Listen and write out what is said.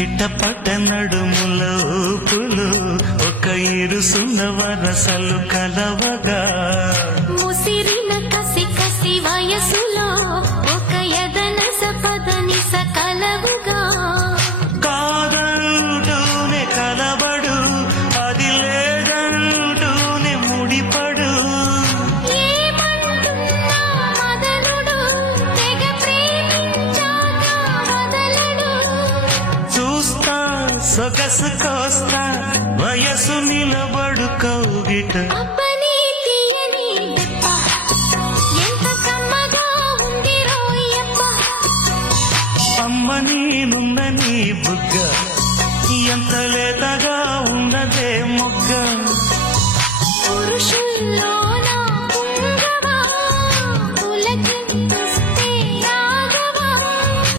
చిట్టపట్ట నడుముల ఊపులు ఒక ఇరుసున్న వరసలు కలవగా ముసిరిన కసి కసి వయసులో ఒక యదన సపదని సకలవుగా కాదంటూనే కలబడు అది లేదంటూనే ముడిపడు ఏమంటున్నా మదనుడు తెగ ప్రేమించాక వదలడు చూస్తా సొగసు కోస్తా వయసు నిలబడు కౌగిట అబ్బని తీయని దెబ్బ ఎంత కమ్మగా ఉంది రోయప్ప అమ్మని నున్నని బుగ్గ ఎంత లేతగా ఉన్నదే మొగ్గ